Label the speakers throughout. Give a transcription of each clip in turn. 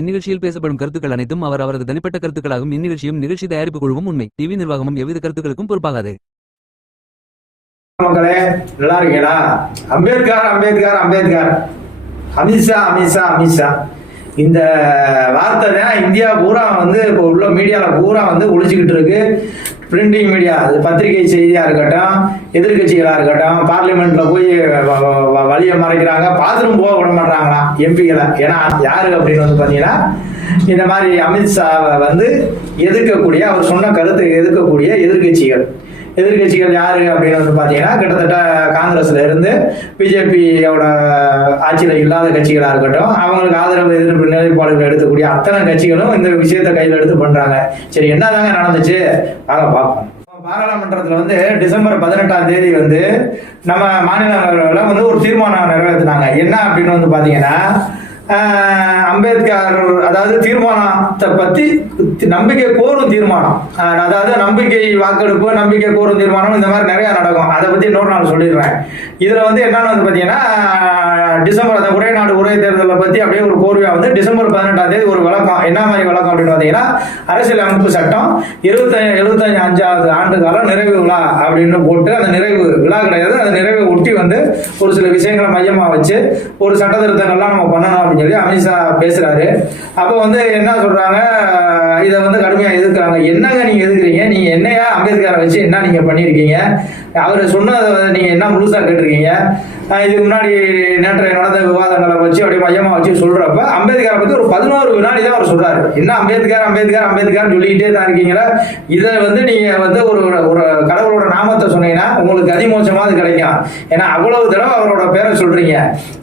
Speaker 1: இந்நிகழ்ச்சியில் பேசப்படும் கருத்துக்கள் அனைத்தும் அவர் அவரது தனிப்பட்ட கருத்துக்களாகும். இந்நிகழ்ச்சியும் நிகழ்ச்சி தயாரிப்பு குழுவும் உண்மை. டிவி நிர்வாகமும் எவ்வித கருத்துக்களுக்கும் பொறுப்பாகாது.
Speaker 2: மக்களே நல்லா இருக்கீங்களா அம்பேத்கர் அம்பேத்கர் அம்பேத்கர். அமித்ஷா அமித்ஷா அமித்ஷா. இந்த வார்த்தை தான் இந்தியா பூரா வந்து இப்போ உள்ள மீடியாவில் பூரா வந்து ஒழிச்சுக்கிட்டு இருக்கு. பிரிண்டிங் மீடியா அது பத்திரிகை செய்தியாக இருக்கட்டும் எதிர்கட்சிகளாக இருக்கட்டும் பார்லிமெண்ட்ல போய் வ- வ- வ- வழியை மறைக்கிறாங்க பாத்ரூம் போக விட மாட்டாங்களாம் எம்பிகளை? ஏன்னா யாரு அப்படின்னு வந்து பார்த்தீங்கன்னா இந்த மாதிரி அமித்ஷாவை வந்து எதிர்க்கக்கூடிய அவர் சொன்ன கருத்தை எதிர்க்கக்கூடிய எதிர்கட்சிகள் எதிர்கட்சிகள் யாரு அப்படின்னு வந்து பாத்தீங்கன்னா கிட்டத்தட்ட காங்கிரஸ்ல இருந்து பிஜேபியோட ஆட்சியில இல்லாத கட்சிகளா இருக்கட்டும் அவங்களுக்கு ஆதரவு எதிர்ப்பு நிலைப்பாடுகள் எடுக்கக்கூடிய அத்தனை கட்சிகளும் இந்த விஷயத்தை கையில் எடுத்து பண்றாங்க. சரி என்னதாங்க நடந்துச்சு? அதை பார்ப்போம். பாராளுமன்றத்தில் வந்து டிசம்பர் பதினெட்டாம் தேதி வந்து நம்ம மாநிலங்களவையில் வந்து ஒரு தீர்மானம் நிறைவேற்றினாங்க என்ன அப்படின்னு வந்து பார்த்தீங்கன்னா அம்பேத்கர் அதாவது தீர்மானத்தை பற்றி நம்பிக்கை கோரும் தீர்மானம். அதாவது நம்பிக்கை வாக்கெடுப்பு நம்பிக்கை கோரும் தீர்மானம் இந்த மாதிரி நிறைய நடக்கும். அதை பற்றி இன்னொரு நாள் சொல்லிடுறேன். இதில் வந்து என்னன்னு வந்து பார்த்தீங்கன்னா டிசம்பர் அந்த ஒரே நாடு ஒரே தேர்தலை பற்றி அப்படியே ஒரு கோர்வையாக வந்து டிசம்பர் பதினெட்டாம் தேதி ஒரு விளக்கம் என்ன மாதிரி விளக்கம் அப்படின்னு பார்த்தீங்கன்னா அரசியல் அமைப்பு சட்டம் இருபத்தஞ்சு எழுபத்தஞ்சு அஞ்சாவது ஆண்டு காலம் நிறைவு விழா அப்படின்னு போட்டு அந்த நிறைவு விழா கிடையாது. நிறைவை ஒட்டி வந்து ஒரு சில விஷயங்களை மையமாக வச்சு ஒரு சட்ட திருத்தங்கள்லாம் நம்ம பண்ணணும் அப்படின்னு சொல்லி அமித்ஷா பேசுகிறாரு அப்போ வந்து என்ன சொல்கிறாங்க இதை வந்து கடுமையாக எதிர்க்கிறாங்க. என்னங்க நீங்கள் எதிர்க்கிறீங்க? நீங்கள் என்னையா அம்பேத்கரை வச்சு என்ன நீங்கள் பண்ணியிருக்கீங்க? அவர் சொன்னதை நீங்க என்ன முழுசா கேட்டிருக்கீங்க? இதுக்கு முன்னாடி நேற்று நடந்த விவாதங்களை வச்சு அப்படியே மையமா வச்சு சொல்றப்ப அம்பேத்கரை பத்தி ஒரு பதினோரு வினாடி தான் அவர் சொல்றாரு. என்ன அம்பேத்கர் அம்பேத்கர் அம்பேத்கர் சொல்லிக்கிட்டே தான் இருக்கீங்களா? இதை வந்து நீங்க வந்து ஒரு ஒரு கடவுளோட நாமத்தை சொன்னீங்கன்னா உங்களுக்கு அதிமோச்சமாவது கிடைக்கும். ஏன்னா அவ்வளவு தடவை அவரோட பேரை சொல்றீங்க.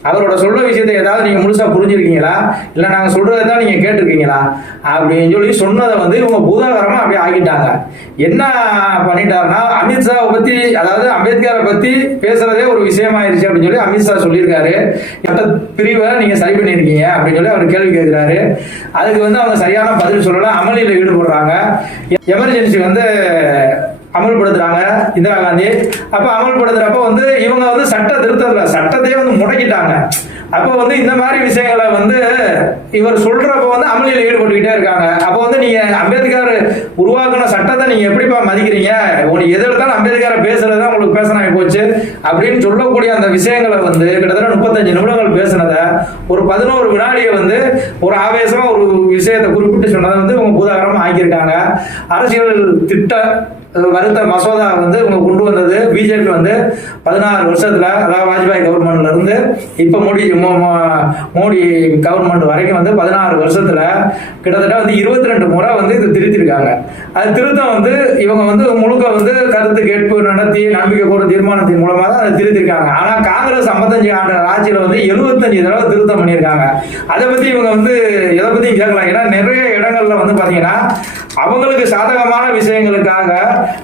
Speaker 2: அவரோட சொல்ற விஷயத்தை ஏதாவது நீங்க முழுசா புரிஞ்சிருக்கீங்களா? இல்ல நாங்க சொல்றதை தான் நீங்க கேட்டிருக்கீங்களா? அப்படின்னு சொல்லி சொன்னதை வந்து இவங்க பூதாகரமா அப்படியே ஆக்கிட்டாங்க. என்ன பண்ணிட்டாருன்னா அமித்ஷாவை பத்தி அதாவது அம்பேத்கரை பத்தி பேசுறதே ஒரு விஷயமாயிருச்சு அப்படின்னு சொல்லி அமித்ஷா சொல்லியிருக்காரு. சட்ட பிரிவை நீங்க சரி பண்ணியிருக்கீங்க அப்படின்னு சொல்லி அவர் கேள்வி கேட்கிறாரு. அதுக்கு வந்து அவங்க சரியான பதில் சொல்லல அமளியில் ஈடுபடுறாங்க. எமர்ஜென்சி வந்து அமல்படுத்துறாங்க இந்திரா காந்தி. அப்ப அமல்படுத்துறப்ப வந்து இவங்க வந்து சட்ட திருத்தல சட்டத்தையே வந்து முடக்கிட்டாங்க. அப்போ வந்து இந்த மாதிரி விஷயங்களை வந்து இவர் சொல்றப்ப வந்து அமளியில் ஈடுபட்டுக்கிட்டே இருக்காங்க. அப்போ வந்து நீங்க அம்பேத்கர் உருவாக்கின சட்டத்தை நீங்க எப்படிப்பா மதிக்கிறீங்க? உங்களுக்கு எது எடுத்தாலும் அம்பேத்கரை பேசுறது தான் உங்களுக்கு பேசணும் போச்சு. அப்படின்னு சொல்லக்கூடிய அந்த விஷயங்களை வந்து கிட்டத்தட்ட முப்பத்தஞ்சு நிமிடங்கள் பேசுனதை ஒரு பதினோரு வினாடியை வந்து ஒரு ஆவேசமா ஒரு விஷயத்தை குறிப்பிட்டு சொன்னதை வந்து இவங்க பூதாகரமா ஆக்கியிருக்காங்க. அரசியல் திட்ட வருத்த மசோதா வந்து இவங்க கொண்டு வந்தது. பிஜேபி வந்து பதினாறு வருஷத்துல அதாவது வாஜ்பாய் கவர்மெண்ட்ல இருந்து இப்ப மோடி மோடி கவர்மெண்ட் வரைக்கும் வந்து பதினாறு வருஷத்துல கிட்டத்தட்ட வந்து இருபத்தி ரெண்டு முறை வந்து இது திருத்திருக்காங்க. அது திருத்தம் வந்து இவங்க வந்து முழுக்க வந்து கருத்து கேட்பு நடத்தி நம்பிக்கை கூட தீர்மானத்தின் மூலமா தான் அதை திருத்திருக்காங்க. ஆனா காங்கிரஸ் 55 ஆண்டு ஆட்சியில வந்து 75 தடவை திருத்தம் பண்ணியிருக்காங்க. அதை பத்தி இவங்க வந்து எதை பத்தியும் கேட்கலாம் ஏன்னா நிறைய இடங்கள்ல வந்து பாத்தீங்கன்னா அவங்களுக்கு சாதகமான விஷயங்களுக்காக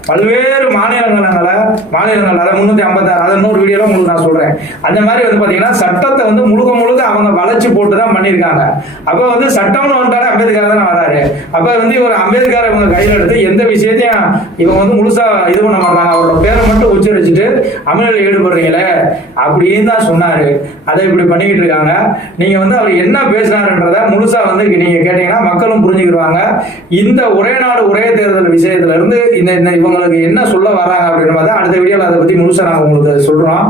Speaker 2: பல்வேறு மாநிலங்கள மாநிலங்கள் அதை முன்னூத்தி ஐம்பத்தாறு அதை இன்னொரு வீடியோல உங்களுக்கு நான் சொல்றேன். அந்த மாதிரி வந்து பாத்தீங்கன்னா சட்டத்தை வந்து முழுக்க முழுக்க அவங்க வளைச்சு போட்டு தான் பண்ணியிருக்காங்க. அப்ப வந்து சட்டம்னு வந்துட்டாலே அம்பேத்கர் தானே வராரு. அப்ப வந்து இவர் அம்பேத்கர் இவங்க கையில் எடுத்து எந்த விஷயத்தையும் இவங்க வந்து முழுசா இது பண்ண மாட்டாங்க. அவரோட பேரை மட்டும் உச்சரிச்சுட்டு அமலில் ஈடுபடுறீங்களே அப்படின்னு தான் சொன்னாரு. அதை இப்படி பண்ணிக்கிட்டு இருக்காங்க. நீங்க வந்து அவர் என்ன பேசினாருன்றத முழுசா வந்து நீங்க கேட்டீங்கன்னா மக்களும் சொல்லிடுவாங்க. இந்த ஒரே நாடு ஒரே தேர்தல் விஷயத்துல இருந்து இந்த இந்த இவங்களுக்கு என்ன சொல்ல வராங்க அப்படின்னு பார்த்தா அடுத்த வீடியோவில் அதை பத்தி முழுசா நாங்கள் உங்களுக்கு சொல்றோம்.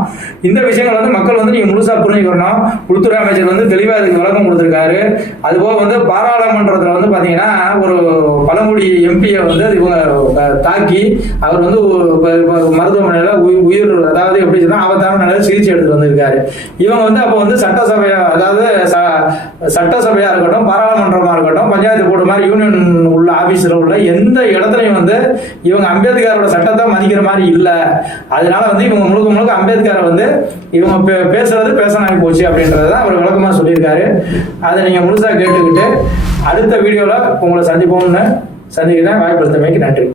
Speaker 2: இந்த விஷயங்கள் வந்து மக்கள் வந்து நீங்க முழுசா புரிஞ்சுக்கணும். உள்துறை அமைச்சர் வந்து தெளிவா இதுக்கு விளக்கம் கொடுத்திருக்காரு. அதுபோக வந்து பாராளுமன்றத்துல வந்து பாத்தீங்கன்னா ஒரு பழங்குடி எம்பியை வந்து இவங்க தாக்கி அவர் வந்து மருத்துவமனையில் மருத்துவமனையில உயிர் அதாவது எப்படி சொன்னா ஆபத்தான நிலையில சிகிச்சை எடுத்து வந்திருக்காரு. இவங்க வந்து அப்போ வந்து சட்டசபையா அதாவது ச- சட்டசபையா இருக்கட்டும் பாராளுமன்றமா இருக்கட்டும் பஞ்சாயத்து போர்டு மாதிரி யூனியன் உள்ள ஆபீஸ்ல உள்ள எந்த இடத்துலையும் வந்து இவங்க அம்பேத்கரோட சட்டத்தை மதிக்கிற மாதிரி இல்ல. அதனால வந்து இவங்க முழுக்க முழுக்க அம்பேத்கரை வந்து இவங்க பே- பேசுறது பேசனாகி போச்சு அப்படின்றத அவர் விளக்கமா சொல்லியிருக்காரு. அதை நீங்க முழுசா கேட்டுக்கிட்டு அடுத்த வீடியோல உங்களை சந்திப்போம்னு சந்திக்கிறேன். வாய்ப்பு நன்றி.